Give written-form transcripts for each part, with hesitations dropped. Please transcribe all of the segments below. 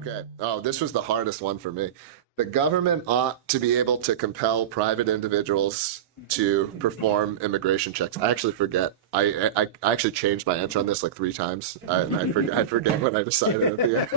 Okay. Oh, this was the hardest one for me. The government ought to be able to compel private individuals to perform immigration checks. I actually forget. I actually changed my answer on this like 3 times, and I forget what I decided at the end.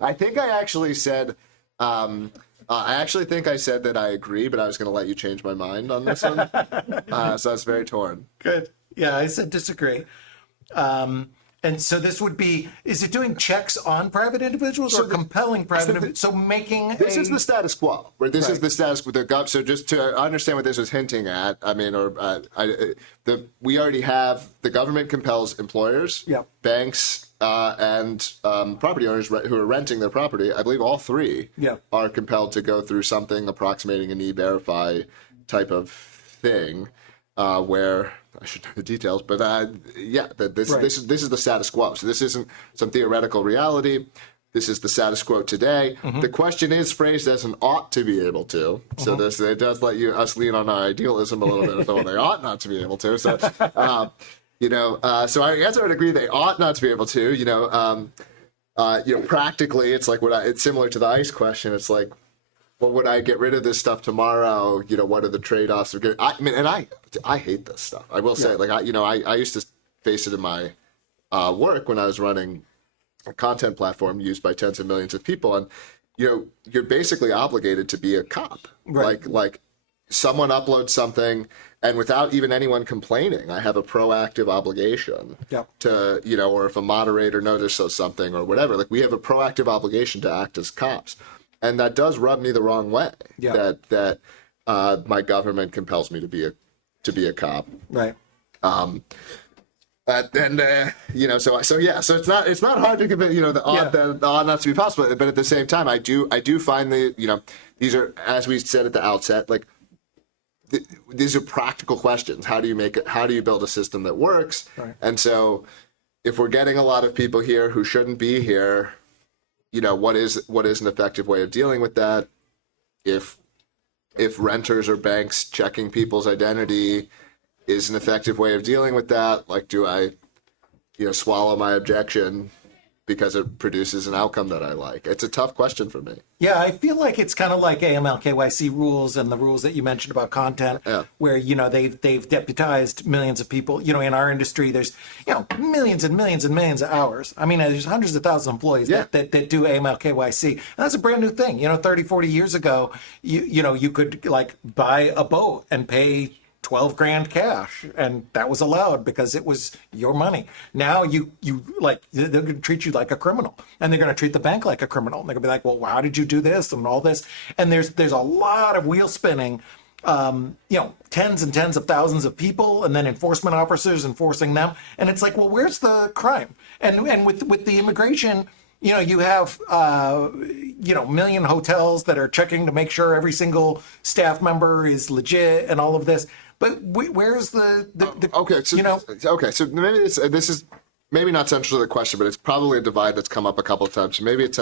I think I actually said. I actually think I said that I agree, but I was going to let you change my mind on this one. So I was very torn. Good. Yeah, I said disagree. And so this would be, is it doing checks on private individuals or compelling private individuals? So making This is the status quo, where this is the status quo. So just to understand what this was hinting at, I mean, we already have, the government compels employers, banks, and property owners who are renting their property. I believe all 3 are compelled to go through something approximating an E-Verify type of thing, where I should know the details, but this is the status quo. So this isn't some theoretical reality. This is the status quo today. The question is phrased as an ought to be able to. So it does let us lean on our idealism a little bit. So they ought not to be able to. So so I guess I would agree they ought not to be able to. Practically, it's like it's similar to the ICE question. It's like, well, would I get rid of this stuff tomorrow? What are the trade-offs? I hate this stuff. I will say, I used to face it in my work when I was running a content platform used by tens of millions of people, and you're basically obligated to be a cop. Right. Like someone uploads something, and without even anyone complaining, I have a proactive obligation to, or if a moderator notices something or whatever, like we have a proactive obligation to act as cops. And that does rub me the wrong way. That my government compels me to be a cop. Right. So it's not hard to convince the ought not to be possible. But at the same time, I do find these are, as we said at the outset, like these are practical questions. How do you make it? How do you build a system that works? Right. And so, if we're getting a lot of people here who shouldn't be here, what is an effective way of dealing with that? If renters or banks checking people's identity is an effective way of dealing with that, like, do I, swallow my objection because it produces an outcome that I like? It's a tough question for me. Yeah, I feel like it's kind of like AML KYC rules and the rules that you mentioned about content, where they've deputized millions of people. In our industry, there's millions and millions and millions of hours. I mean, there's hundreds of thousands of employees that do AML KYC, and that's a brand new thing. 30, 40 years ago, you could buy a boat and pay $12,000 cash, and that was allowed because it was your money. Now they're going to treat you like a criminal, and they're going to treat the bank like a criminal. And they're going to be like, well, how did you do this and all this? And there's a lot of wheel spinning. Tens and tens of thousands of people, and then enforcement officers enforcing them. And it's like, well, where's the crime? And with the immigration, you have million hotels that are checking to make sure every single staff member is legit and all of this. But where's the okay? So maybe this is maybe not central to the question, but it's probably a divide that's come up a couple of times. So maybe it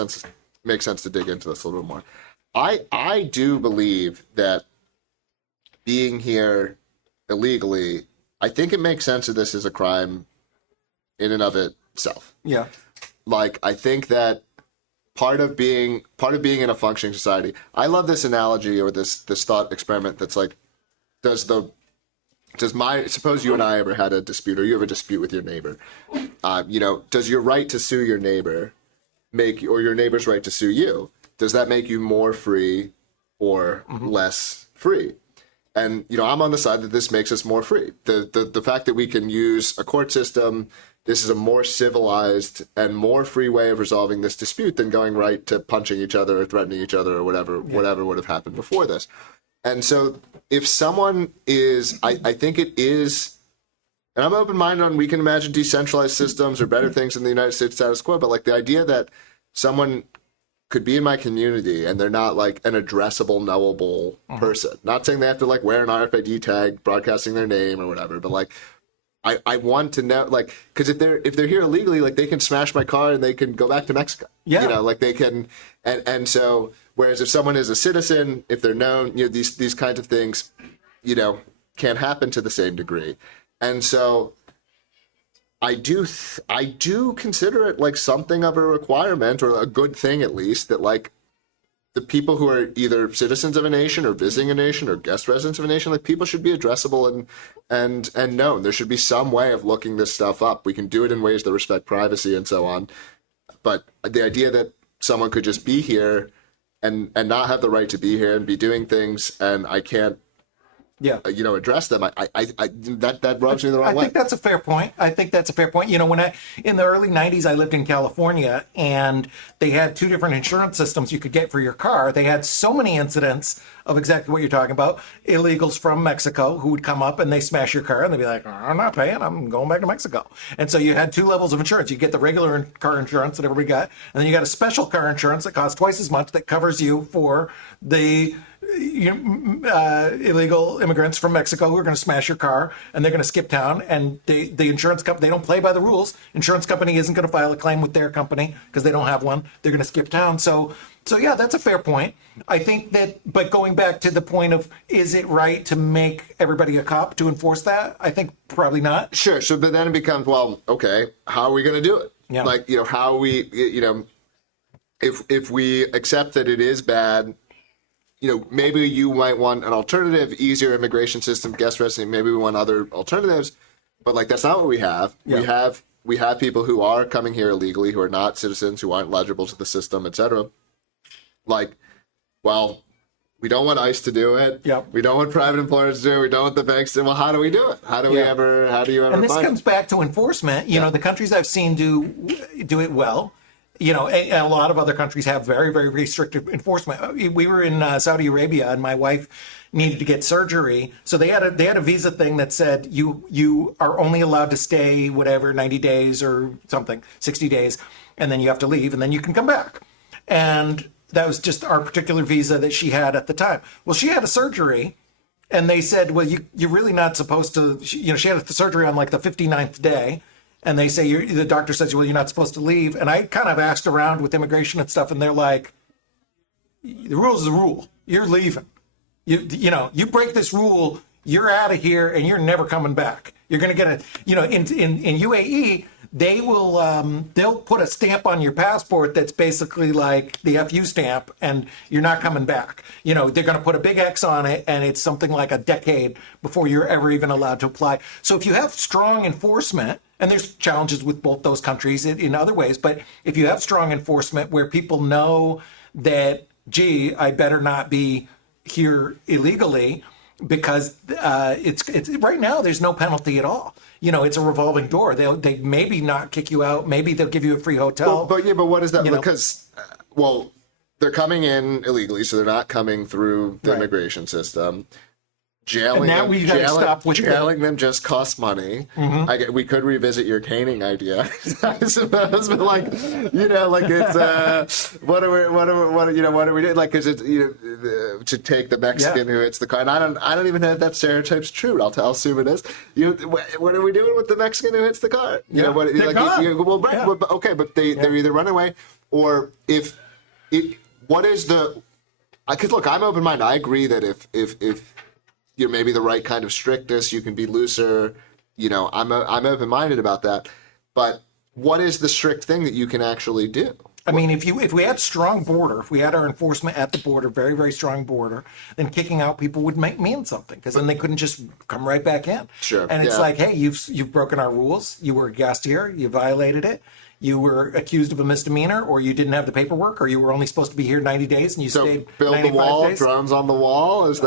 makes sense to dig into this a little bit more. I do believe that being here illegally, I think it makes sense that this is a crime in and of itself. Yeah. I think that part of being in a functioning society, I love this analogy or this thought experiment that's like, suppose you and I ever had a dispute, or you have a dispute with your neighbor, does your right to sue your neighbor or your neighbor's right to sue you, does that make you more free or less free? And, I'm on the side that this makes us more free. The fact that we can use a court system, this is a more civilized and more free way of resolving this dispute than going right to punching each other or threatening each other or whatever would have happened before this. And so if someone is, I think it is, and I'm open-minded on, we can imagine decentralized systems or better things in the United States status quo, but the idea that someone could be in my community and they're not an addressable, knowable person. Not saying they have to wear an RFID tag broadcasting their name or whatever, but I want to know, because if they're here illegally, they can smash my car and they can go back to Mexico. Yeah. They can, and so, whereas if someone is a citizen, if they're known, these kinds of things, can't happen to the same degree. And so I do consider it like something of a requirement, or a good thing at least, that like the people who are either citizens of a nation or visiting a nation or guest residents of a nation, like people should be addressable and known. There should be some way of looking this stuff up. We can do it in ways that respect privacy and so on. But the idea that someone could just be here and not have the right to be here and be doing things, and I can't address them. That rubs me the wrong way. I think that's a fair point. When in the early 90s, I lived in California, and they had two different insurance systems you could get for your car. They had so many incidents of exactly what you're talking about. Illegals from Mexico who would come up and they smash your car, and they'd be like, I'm not paying, I'm going back to Mexico. And so you had two levels of insurance. You get the regular car insurance that everybody got, and then you got a special car insurance that costs twice as much, that covers you for the illegal immigrants from Mexico who are going to smash your car, and they're going to skip town, and the insurance company, they don't play by the rules. Insurance company isn't going to file a claim with their company because they don't have one. They're going to skip town. So yeah, that's a fair point. I think that, but going back to the point of, is it right to make everybody a cop to enforce that? I think probably not. Sure. So, but then it becomes, well, okay, how are we going to do it? Yeah. Like, how we, if we accept that it is bad, maybe you might want an alternative, easier immigration system, guest residency. Maybe we want other alternatives, but like that's not what we have. Yeah. We have people who are coming here illegally, who are not citizens, who aren't legible to the system, etc. Like, well, we don't want ICE to do it. Yep. We don't want private employers to do it. We don't want the banks to. Well, how do we do it? How do you ever? And this comes back to enforcement. The countries I've seen do it well. And a lot of other countries have very, very restrictive enforcement. We were in Saudi Arabia, and my wife needed to get surgery. So they had a visa thing that said you are only allowed to stay 90 days or something, 60 days, and then you have to leave, and then you can come back. And that was just our particular visa that she had at the time. Well, she had a surgery, and they said, well, you're really not supposed to. She had the surgery on like the 59th day. And they say, the doctor says, well, you're not supposed to leave. And I kind of asked around with immigration and stuff, and they're like, the rule is the rule. You're leaving. You break this rule, you're out of here, and you're never coming back. You're going to get in UAE, they will, they'll put a stamp on your passport that's basically like the FU stamp, and you're not coming back. They're going to put a big X on it, and it's something like a decade before you're ever even allowed to apply. So if you have strong enforcement, and there's challenges with both those countries in other ways, but if you have strong enforcement where people know that, gee, I better not be here illegally, because it's right now there's no penalty at all. It's a revolving door. They maybe not kick you out. Maybe they'll give you a free hotel. But what is that? Because they're coming in illegally, so they're not coming through the immigration system. Jailing them just costs money. Mm-hmm. We could revisit your caning idea, I suppose, but it's what are we doing? Like, is it to take the Mexican who hits the car? And I don't even know if that stereotype's true. I'll assume it is. What are we doing with the Mexican who hits the car? They're gone. Okay, but they're either run away, or what is the? Because look, I'm open-minded. I agree that if you're maybe the right kind of strictness, you can be looser. I'm open-minded about that. But what is the strict thing that you can actually do? I mean, if we had strong border, if we had our enforcement at the border, very, very strong border, then kicking out people would mean something, because then they couldn't just come right back in. Sure. And it's like, hey, you've broken our rules. You were a guest here. You violated it. You were accused of a misdemeanor, or you didn't have the paperwork, or you were only supposed to be here 90 days and you stayed 95 days. Build the wall, drones on the wall. That's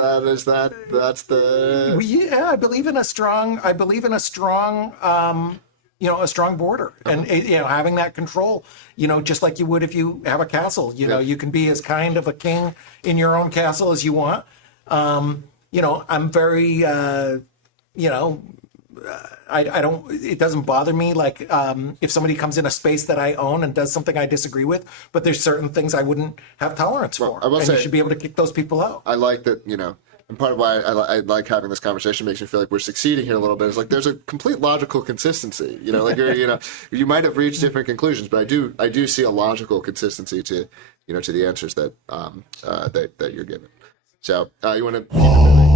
the. Yeah, I believe in a strong. A strong border, and having that control. Just like you would if you have a castle. You can be as kind of a king in your own castle as you want. I'm very. I don't. It doesn't bother me. Like if somebody comes in a space that I own and does something I disagree with, but there's certain things I wouldn't have tolerance for, and you should be able to kick those people out. I like that. And part of why I like having this conversation, makes me feel like we're succeeding here a little bit. Is like there's a complete logical consistency. You might have reached different conclusions, but I do see a logical consistency to the answers that that you're given. So you want to.